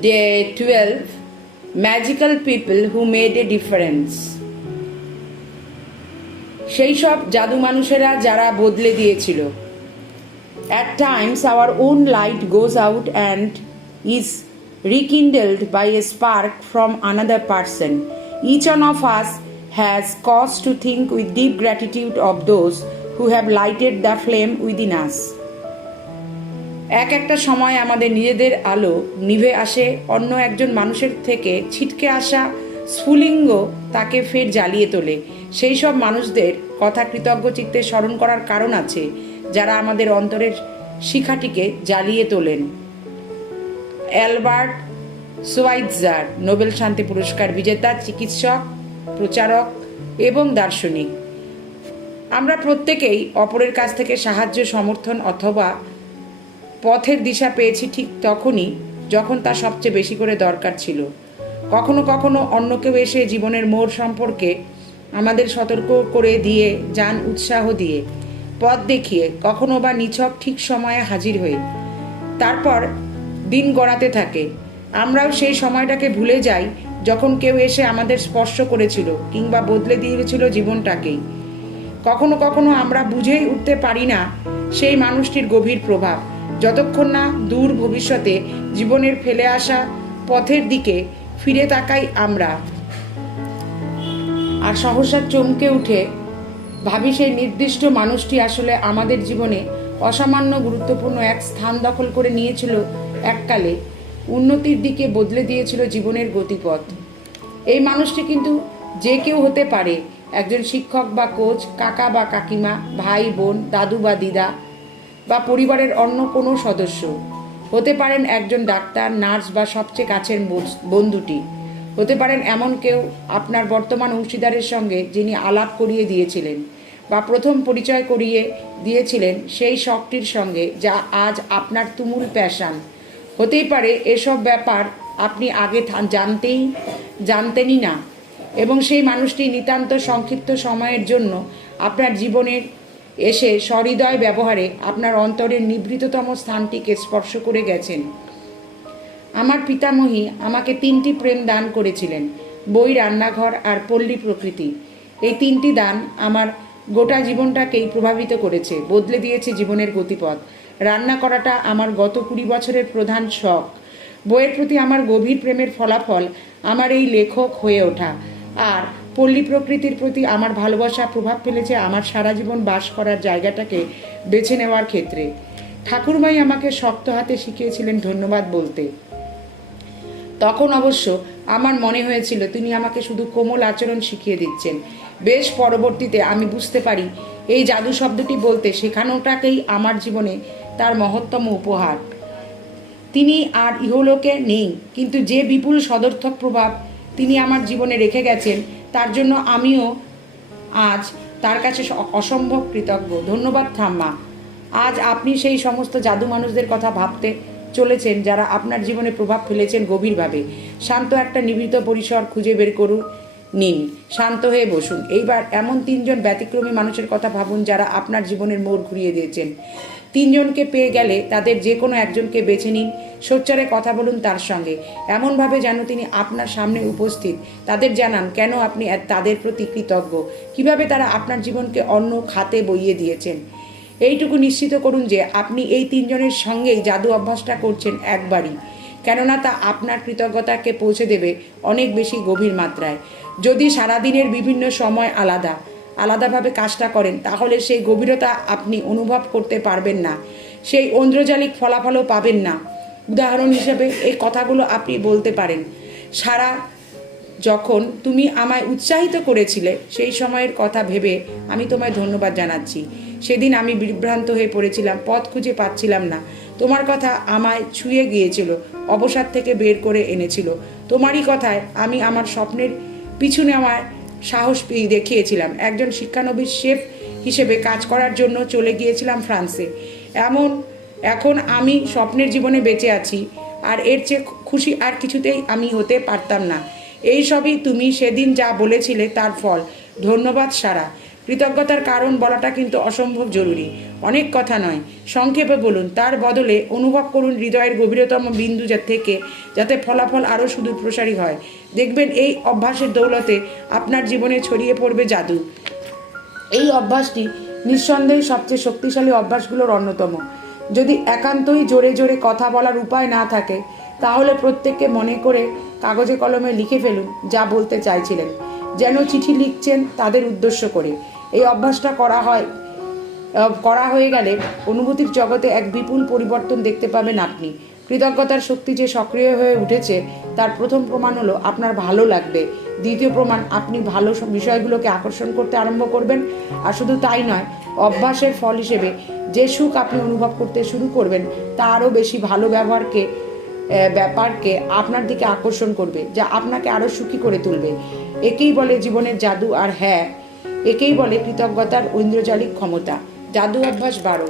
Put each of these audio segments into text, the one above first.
Day 12 Magical People Who Made a Difference সেই সব জাদু মানুষেরা যারা বদলে দিয়েছিল At times, our own light goes out and is rekindled by a spark from another person. Each one of us has cause to think with deep gratitude of those who have lighted the flame within us. এক একটা সময় আমাদের নিজেদের আলো নিভে আসে, অন্য একজন মানুষের থেকে ছিটকে আসা স্ফুলিঙ্গ তাকে ফের জ্বালিয়ে তোলে। সেই সব মানুষদের কথা কৃতজ্ঞ চিত্তে স্মরণ করার কারণ আছে, যারা আমাদের অন্তরের শিখাটিকে জ্বালিয়ে তোলেন। অ্যালবার্ট সোয়াইৎজার, নোবেল শান্তি পুরস্কার বিজেতা, চিকিৎসক, প্রচারক এবং দার্শনিক। আমরা প্রত্যেকেই অপরের কাছ থেকে সাহায্য, সমর্থন অথবা পথের দিশা পেয়েছি ঠিক তখনই, যখন তা সবচেয়ে বেশি করে দরকার ছিল। কখনো কখনো অন্য কেউ এসে জীবনের মোড় সম্পর্কে আমাদের সতর্ক করে দিয়ে যান উৎসাহ দিয়ে, পথ দেখিয়ে, কখনো বা নিছক ঠিক সময়ে হাজির হয়ে। তারপর দিন গড়াতে থাকে। আমরাও সেই সময়টাকে ভুলে যাই, যখন কেউ এসে আমাদের স্পর্শ করেছিল কিংবা বদলে দিয়েছিল জীবনটাকেই। কখনো কখনো আমরা বুঝেই উঠতে পারি না সেই মানুষটির গভীর প্রভাব। যতক্ষণ না দূর ভবিষ্যতে জীবনের ফেলে আসা পথের দিকে ফিরে তাকাই আমরা। আর সহসা চমকে উঠে ভাবি সেই নির্দিষ্ট মানুষটি আসলে আমাদের জীবনে অসামান্য গুরুত্বপূর্ণ এক স্থান দখল করে নিয়েছিল এককালে। উন্নতির দিকে বদলে দিয়েছিল জীবনের গতিপথ। এই মানুষটি কিন্তু যে কেউ হতে পারে, একজন শিক্ষক বা কোচ, কাকা বা কাকিমা, ভাই, বোন, দাদু বা দিদা বা পরিবারের অন্য কোনো সদস্য। হতে পারেন একজন ডাক্তার, নার্স বা সবচেয়ে কাছের বন্ধুটি। হতে পারেন এমন কেউ আপনার বর্তমান অংশীদারের সঙ্গে যিনি আলাপ করিয়ে দিয়েছিলেন বা প্রথম পরিচয় করিয়ে দিয়েছিলেন সেই শখটির সঙ্গে যা আজ আপনার তুমুল প্যাশান। হতেই পারে এসব ব্যাপার আপনি আগে জানতেই জানতেনই না। এবং সেই মানুষটি নিতান্ত সংক্ষিপ্ত সময়ের জন্য আপনার জীবনের এসে সহৃদয় ব্যবহারে আপনার অন্তরের নিবৃততম স্থানটিকে স্পর্শ করে গেছেন। আমার পিতামহী আমাকে তিনটি প্রেম দান করেছিলেন, বই, রান্নাঘর আর পল্লী প্রকৃতি। এই তিনটি দান আমার গোটা জীবনটাকেই প্রভাবিত করেছে, বদলে দিয়েছে জীবনের গতিপথ। রান্না করাটা আমার গত কুড়ি বছরের প্রধান শখ। বইয়ের প্রতি আমার গভীর প্রেমের ফলাফল আমার এই লেখক হয়ে ওঠা। আর পল্লী প্রকৃতির প্রতি আমার ভালোবাসা প্রভাব ফেলেছে আমার সারা জীবন বাস করার জায়গাটাকে বেছে নেওয়ার ক্ষেত্রে। ঠাকুরমাই আমাকে শক্ত হাতে শিখিয়েছিলেন ধন্যবাদ বলতে। তখন অবশ্য আমার মনে হয়েছিল, তিনি আমাকে শুধু কোমল আচরণ শিখিয়ে দিচ্ছেন। বেশ পরবর্তীতে আমি বুঝতে পারি, এই জাদু শব্দটি বলতে শেখানোটাকেই আমার জীবনে তার মহত্তম উপহার। তিনি আর ইহলোকে নেই, কিন্তু যে বিপুল সদর্থক প্রভাব তিনি আমার জীবনে রেখে গেছেন, তার জন্য আমিও আজ তার কাছে অসম্ভব কৃতজ্ঞ। ধন্যবাদ, ঠাম্মা। আজ আপনি সেই সমস্ত জাদু মানুষদের কথা ভাবতে চলেছেন যারা আপনার জীবনে প্রভাব ফেলেছেন গভীরভাবে। শান্ত একটা নিভৃত পরিসর খুঁজে বের করুন, নিন। শান্ত হয়ে বসুন। এইবার এমন তিনজন ব্যতিক্রমী মানুষের কথা ভাবুন যারা আপনার জীবনের মোড় ঘুরিয়ে দিয়েছেন। তিনজনকে পেয়ে গেলে তাদের যে কোনো একজনকে বেছে নিন। সোচ্চারে কথা বলুন তার সঙ্গে। এমনভাবে যেন তিনি আপনার সামনে উপস্থিত। তাদের জানান, কেন আপনি তাদের প্রতি কৃতজ্ঞ? কীভাবে তারা আপনার জীবনকে অন্য খাতে বইয়ে দিয়েছেন? এইটুকু নিশ্চিত করুন যে আপনি এই তিনজনের সঙ্গেই জাদু অভ্যাসটা করছেন একবারই। কেননা তা আপনার কৃতজ্ঞতাকে পৌঁছে দেবে অনেক বেশি গভীর মাত্রায়। যদি সারাদিনের বিভিন্ন সময় আলাদা আলাদাভাবে কাজটা করেন, তাহলে সেই গভীরতা আপনি অনুভব করতে পারবেন না। সেই ঐন্দ্রজালিক ফলাফলও পাবেন না। উদাহরণ হিসেবে এই কথাগুলো আপনি বলতে পারেন। সারা যখন তুমি আমায় উৎসাহিত করেছিলে, সেই সময়ের কথা ভেবে আমি তোমায় ধন্যবাদ জানাচ্ছি। সেদিন আমি বিভ্রান্ত হয়ে পড়েছিলাম, পথ খুঁজে পাচ্ছিলাম না। তোমার কথা আমায় ছুঁয়ে গিয়েছিল, অবসাদ থেকে বের করে এনেছিল। তোমারই কথায় আমি আমার স্বপ্নের পিছু নেওয়ার সাহস দেখিয়েছিলাম। একজন শিক্ষানবিশ শেফ হিসেবে কাজ করার জন্য চলে গিয়েছিলাম ফ্রান্সে। এমন, এখন আমি স্বপ্নের জীবনে বেঁচে আছি। আর এর চেয়ে খুশি আর কিছুতেই আমি হতে পারতাম না। এই সবই তুমি সেদিন যা বলেছিলে তার ফল। ধন্যবাদ, সারা। কৃতজ্ঞতার কারণ বলাটা কিন্তু অসম্ভব জরুরি। অনেক কথা নয়। সংক্ষেপে বলুন, তার বদলে অনুভব করুন হৃদয়ের গভীরতম বিন্দু থেকে, যাতে ফলাফল আরও সুদূর প্রসারী হয়। দেখবেন এই অভ্যাসের দৌলতে আপনার জীবনে ছড়িয়ে পড়বে জাদু। এই অভ্যাসটি নিঃসন্দেহে সবচেয়ে শক্তিশালী অভ্যাসগুলোর অন্যতম। যদি একান্তই জোরে জোরে কথা বলার উপায় না থাকে, তাহলে প্রত্যেককে মনে করে কাগজে কলমে লিখে ফেলুন যা বলতে চাইছিলেন। যেন চিঠি লিখছেন তাদের উদ্দেশ্য করে। এই অভ্যাসটা করা হয়। করা হয়ে গেলে অনুভূতির জগতে এক বিপুল পরিবর্তন দেখতে পাবেন আপনি। কৃতজ্ঞতার শক্তি যে সক্রিয় হয়ে উঠেছে, তার প্রথম প্রমাণ হলো আপনার ভালো লাগবে। দ্বিতীয় প্রমাণ, আপনি ভালো বিষয়গুলোকে আকর্ষণ করতে আরম্ভ করবেন। আর শুধু তাই নয়, অভ্যাসের ফল হিসেবে যে সুখ আপনি অনুভব করতে শুরু করবেন, তা আরও বেশি ভালো ব্যবহারকে ব্যাপারকে আপনার দিকে আকর্ষণ করবে, যা আপনাকে আরও সুখী করে তুলবে। একেই বলে জীবনের জাদু আর হ্যাঁ। একেই বলে কৃতজ্ঞতার ঐন্দ্রজালিক ক্ষমতা, জাদু অভ্যাস বারো।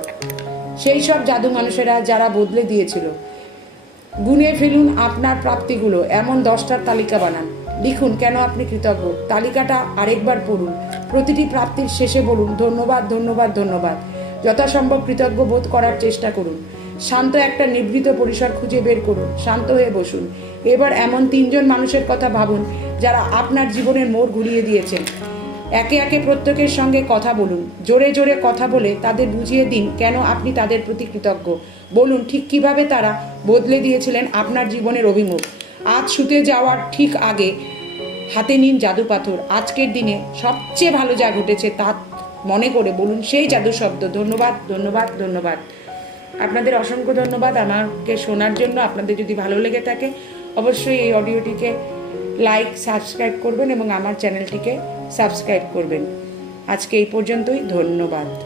সেই সব জাদু মানুষেরা যারা বদলে দিয়েছিল। গুনে ফেলুন আপনার প্রাপ্তিগুলো, এমন দশটার তালিকা বানান। লিখুন, কেন আপনি কৃতজ্ঞ? তালিকাটা আরেকবার পড়ুন। প্রতিটি প্রাপ্তির শেষে বলুন, ধন্যবাদ ধন্যবাদ ধন্যবাদ। যথাসম্ভব কৃতজ্ঞ বোধ করার চেষ্টা করুন। শান্ত একটা নিবৃত পরিসর খুঁজে বের করুন, শান্ত হয়ে বসুন। এবার এমন তিনজন মানুষের কথা ভাবুন, যারা আপনার জীবনের মোড় ঘুরিয়ে দিয়েছেন। একে একে প্রত্যেকের সঙ্গে কথা বলুন। জোরে জোরে কথা বলে তাদের বুঝিয়ে দিন কেন আপনি তাদের প্রতি কৃতজ্ঞ। বলুন, ঠিক কীভাবে তারা বদলে দিয়েছিলেন আপনার জীবনের অভিমুখ? আজ শুতে যাওয়ার ঠিক আগে হাতে নিন জাদু পাথর। আজকের দিনে সবচেয়ে ভালো যা ঘটেছে তা মনে করে বলুন সেই জাদু শব্দ। ধন্যবাদ ধন্যবাদ ধন্যবাদ। আপনাদের অসংখ্য ধন্যবাদ আমাকে শোনার জন্য। আপনাদের যদি ভালো লেগে থাকে, অবশ্যই এই অডিওটিকে লাইক, সাবস্ক্রাইব করবেন এবং আমার চ্যানেলটিকে সাবস্ক্রাইব করবেন। আজকে এই পর্যন্তই ধন্যবাদ।